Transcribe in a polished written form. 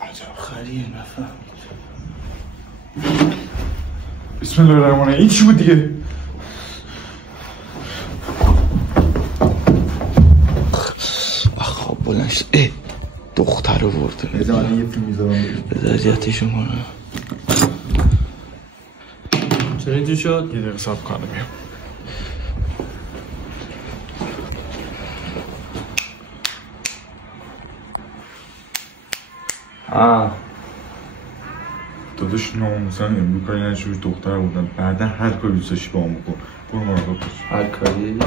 عجب خریه نفهمید. بسم الله الرحمن الرحیم. این چی بود دیگه؟ خواب بلند شد. دختر رو برده. بذار من یه فیلم میذارم به اذیتشون کنم. چرا اینجور شد؟ یه دقیقه صبر کنم بیام. داداش ناموسن امروز کاری نشوش دختر بودن بعدا هر کاری دوست داشتی با هم بکن. برو مراقب باش. هر کاری